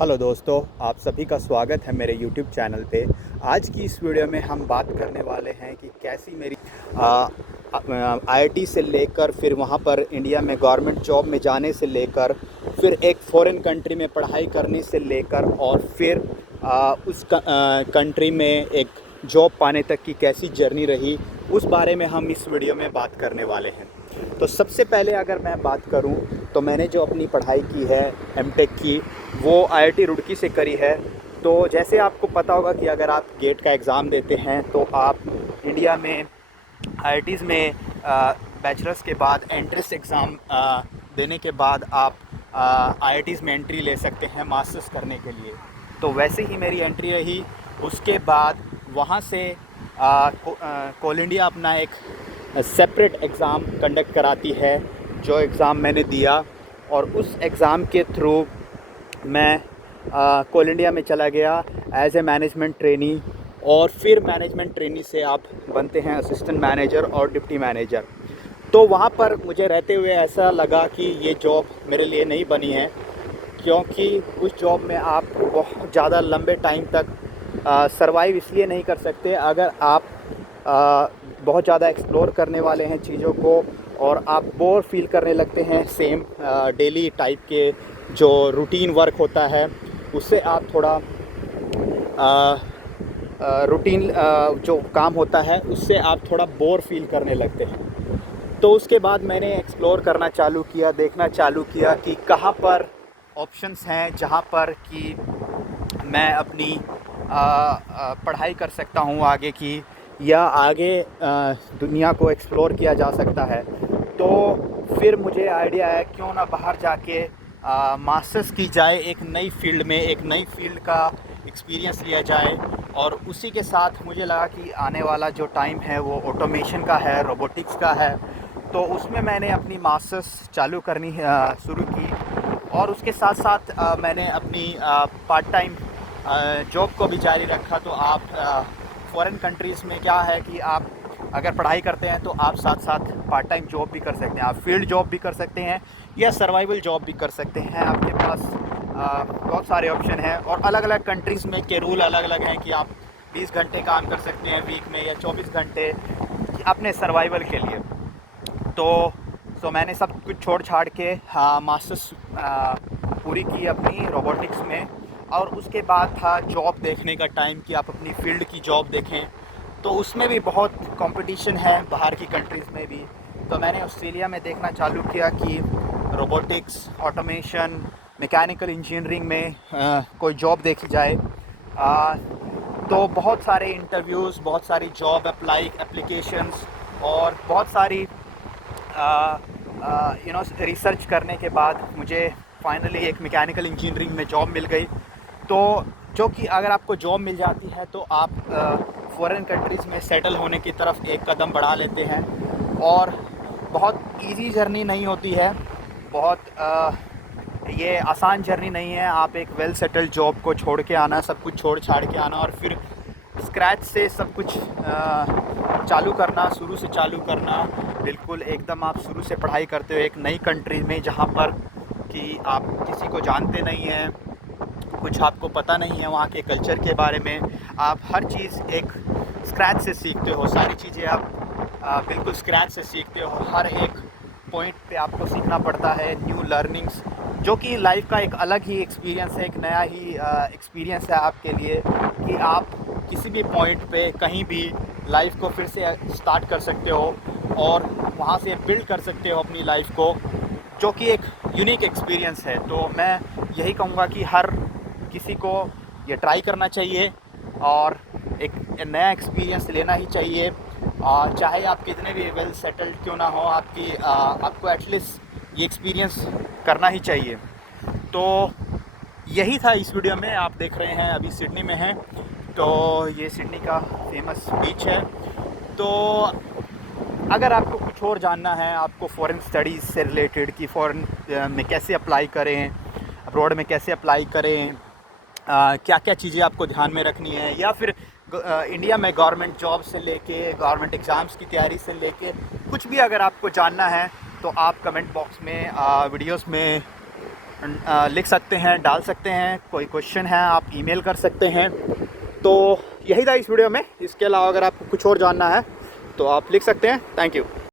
Hello दोस्तों, आप सभी का स्वागत है मेरे यूट्यूब चैनल पे। आज की इस वीडियो में हम बात करने वाले हैं कि कैसी मेरी आईआईटी से लेकर फिर वहाँ पर इंडिया में गवर्नमेंट जॉब में जाने से लेकर फिर एक फ़ॉरेन कंट्री में पढ़ाई करने से लेकर और फिर उस कंट्री में एक जॉब पाने तक की कैसी जर्नी रही, उस बारे में हम इस वीडियो में बात करने वाले हैं। तो सबसे पहले अगर मैं बात करूं तो मैंने जो अपनी पढ़ाई की है एमटेक की, वो आईआईटी रुड़की से करी है। तो जैसे आपको पता होगा कि अगर आप गेट का एग्ज़ाम देते हैं तो आप इंडिया में आईआईटीज़ में बैचलर्स के बाद एंट्रेंस एग्ज़ाम देने के बाद आप आईआईटीज़ में एंट्री ले सकते हैं मास्टर्स करने के लिए। तो वैसे ही मेरी एंट्री रही। उसके बाद वहाँ से कोल इंडिया अपना एक सेपरेट एग्ज़ाम कंडक्ट कराती है, जो एग्ज़ाम मैंने दिया और उस एग्ज़ाम के थ्रू मैं कोल इंडिया में चला गया एज ए मैनेजमेंट ट्रेनी। और फिर मैनेजमेंट ट्रेनी से आप बनते हैं असिस्टेंट मैनेजर और डिप्टी मैनेजर। तो वहाँ पर मुझे रहते हुए ऐसा लगा कि ये जॉब मेरे लिए नहीं बनी है, क्योंकि उस जॉब में आप बहुत ज़्यादा लंबे टाइम तक सर्वाइव इसलिए नहीं कर सकते अगर आप बहुत ज़्यादा एक्सप्लोर करने वाले हैं चीज़ों को और आप बोर फील करने लगते हैं सेम डेली टाइप के जो रूटीन वर्क होता है उससे आप थोड़ा रूटीन जो काम होता है उससे आप थोड़ा बोर फील करने लगते हैं। तो उसके बाद मैंने एक्सप्लोर करना चालू किया, देखना चालू किया कि कहाँ पर ऑप्शंस हैं जहाँ पर कि मैं अपनी पढ़ाई कर सकता हूँ आगे की, या आगे दुनिया को एक्सप्लोर किया जा सकता है। तो फिर मुझे आइडिया है क्यों ना बाहर जाके मास्टर्स की जाए, एक नई फील्ड में, एक नई फील्ड का एक्सपीरियंस लिया जाए। और उसी के साथ मुझे लगा कि आने वाला जो टाइम है वो ऑटोमेशन का है, रोबोटिक्स का है। तो उसमें मैंने अपनी मास्टर्स चालू करनी शुरू की और उसके साथ साथ मैंने अपनी पार्ट टाइम जॉब को भी जारी रखा। तो आप फॉरेन कंट्रीज़ में क्या है कि आप अगर पढ़ाई करते हैं तो आप साथ साथ पार्ट टाइम जॉब भी कर सकते हैं, आप फील्ड जॉब भी कर सकते हैं या सर्वाइवल जॉब भी कर सकते हैं। आपके पास बहुत सारे ऑप्शन हैं और अलग अलग कंट्रीज़ में के रूल अलग अलग हैं कि आप 20 घंटे काम कर सकते हैं वीक में या 24 घंटे अपने सर्वाइवल के लिए। तो मैंने सब कुछ छोड़ छाड़ के मास्टर्स पूरी की अपनी रोबोटिक्स में। और उसके बाद था जॉब देखने का टाइम कि आप अपनी फ़ील्ड की जॉब देखें। तो उसमें भी बहुत कंपटीशन है बाहर की कंट्रीज़ में भी। तो मैंने ऑस्ट्रेलिया में देखना चालू किया कि रोबोटिक्स, ऑटोमेशन, मैकेनिकल इंजीनियरिंग में कोई जॉब देखी जाए। तो बहुत सारे इंटरव्यूज़, बहुत सारी जॉब एप्लीकेशंस और बहुत सारी रिसर्च करने के बाद मुझे फाइनली एक मैकेनिकल इंजीनियरिंग में जॉब मिल गई। तो जो कि अगर आपको जॉब मिल जाती है तो आप फॉरेन कंट्रीज़ में सेटल होने की तरफ एक कदम बढ़ा लेते हैं। और बहुत इजी जर्नी नहीं होती है, बहुत ये आसान जर्नी नहीं है। आप एक वेल सेटल्ड जॉब को छोड़ के आना, सब कुछ छोड़ छाड़ के आना और फिर स्क्रैच से सब कुछ चालू करना, शुरू से चालू करना। बिल्कुल एकदम आप शुरू से पढ़ाई करते हो एक नई कंट्री में जहाँ पर कि आप किसी को जानते नहीं हैं, कुछ आपको पता नहीं है वहाँ के कल्चर के बारे में। आप हर चीज़ एक स्क्रैच से सीखते हो, सारी चीज़ें आप बिल्कुल स्क्रैच से सीखते हो। हर एक पॉइंट पे आपको सीखना पड़ता है, न्यू लर्निंग्स, जो कि लाइफ का एक अलग ही एक्सपीरियंस है, एक नया ही एक्सपीरियंस है आपके लिए कि आप किसी भी पॉइंट पे कहीं भी लाइफ को फिर से स्टार्ट कर सकते हो और वहाँ से बिल्ड कर सकते हो अपनी लाइफ को, जो कि एक यूनिक एक्सपीरियंस है। तो मैं यही कहूँगा कि हर किसी को ये ट्राई करना चाहिए और एक नया एक्सपीरियंस लेना ही चाहिए। चाहे आप कितने भी वेल सेटल्ड क्यों ना हो, आपको एटलीस्ट ये एक्सपीरियंस करना ही चाहिए। तो यही था इस वीडियो में। आप देख रहे हैं अभी सिडनी में हैं, तो ये सिडनी का फेमस बीच है। तो अगर आपको कुछ और जानना है, आपको फ़ॉरेन स्टडीज़ से रिलेटेड कि फ़ॉरेन में कैसे अप्लाई करें, अब्रॉड में कैसे अप्लाई करें, क्या क्या चीज़ें आपको ध्यान में रखनी है, या फिर इंडिया में गवर्नमेंट जॉब से लेके गवर्नमेंट एग्ज़ाम्स की तैयारी से लेके कुछ भी अगर आपको जानना है तो आप कमेंट बॉक्स में वीडियोस में लिख सकते हैं, डाल सकते हैं। कोई क्वेश्चन है आप ईमेल कर सकते हैं। तो यही था इस वीडियो में। इसके अलावा अगर आपको कुछ और जानना है तो आप लिख सकते हैं। Thank you.